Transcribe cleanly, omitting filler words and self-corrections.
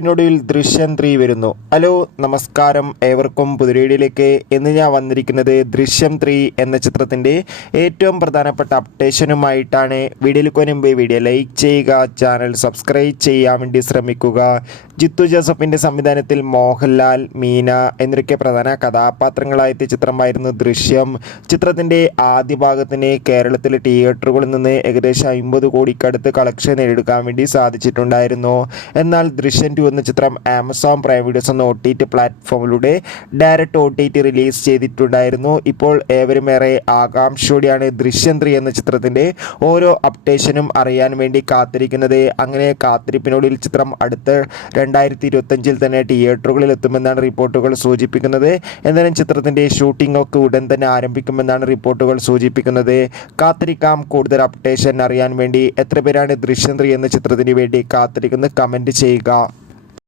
ഇതിനൊടുവിൽ ദൃശ്യം 3 വരുന്നു. ഹലോ നമസ്കാരം, ഏവർക്കും പുതുരീഡിയിലേക്ക്. ഇന്ന് ഞാൻ വന്നിരിക്കുന്നത് ദൃശ്യം 3 എന്ന ചിത്രത്തിൻ്റെ ഏറ്റവും പ്രധാനപ്പെട്ട അപ്ഡേഷനുമായിട്ടാണ്. വീഡിയോയിലേക്ക് മുൻപ് വീഡിയോ ലൈക്ക് ചെയ്യുക, ചാനൽ സബ്സ്ക്രൈബ് ചെയ്യാൻ വേണ്ടി ശ്രമിക്കുക. ജിത്തു ജോസഫിൻ്റെ സംവിധാനത്തിൽ മോഹൻലാൽ, മീന എന്നൊക്കെ പ്രധാന കഥാപാത്രങ്ങളായെത്തിയ ചിത്രമായിരുന്നു ദൃശ്യം. ചിത്രത്തിൻ്റെ ആദ്യ ഭാഗത്തിന് കേരളത്തിലെ തിയേറ്ററുകളിൽ നിന്ന് ഏകദേശം 50 കോടിക്കടുത്ത് കളക്ഷൻ നേടിയെടുക്കാൻ വേണ്ടി സാധിച്ചിട്ടുണ്ടായിരുന്നു. എന്നാൽ ദൃശ്യം 2 എന്ന ചിത്രം ആമസോൺ പ്രൈം വീഡിയോസ് എന്ന OTT പ്ലാറ്റ്ഫോമിലൂടെ ഡയറക്റ്റ് OTT റിലീസ് ചെയ്തിട്ടുണ്ടായിരുന്നു. ഇപ്പോൾ ഏവരും ഏറെ ആകാംക്ഷയോടെയാണ് ദൃശ്യം 3 എന്ന ചിത്രത്തിൻ്റെ ഓരോ അപ്ഡേഷനും അറിയാൻ വേണ്ടി കാത്തിരിക്കുന്നത്. അങ്ങനെ കാത്തിരിപ്പിനോടിൽ ചിത്രം അടുത്ത 2025 തന്നെ തിയേറ്ററുകളിൽ എത്തുമെന്നാണ് റിപ്പോർട്ടുകൾ സൂചിപ്പിക്കുന്നത്. എന്നാലും ചിത്രത്തിൻ്റെ ഷൂട്ടിംഗ് ഒക്കെ ഉടൻ തന്നെ ആരംഭിക്കുമെന്നാണ് റിപ്പോർട്ടുകൾ സൂചിപ്പിക്കുന്നത്. കാത്തിരിക്കാം കൂടുതൽ അപ്ഡേഷൻ അറിയാൻ വേണ്ടി. എത്ര പേരാണ് ദൃശ്യം 3 എന്ന ചിത്രത്തിന് വേണ്ടി കാത്തിരിക്കുന്നത്? കമൻറ്റ് ചെയ്യുക.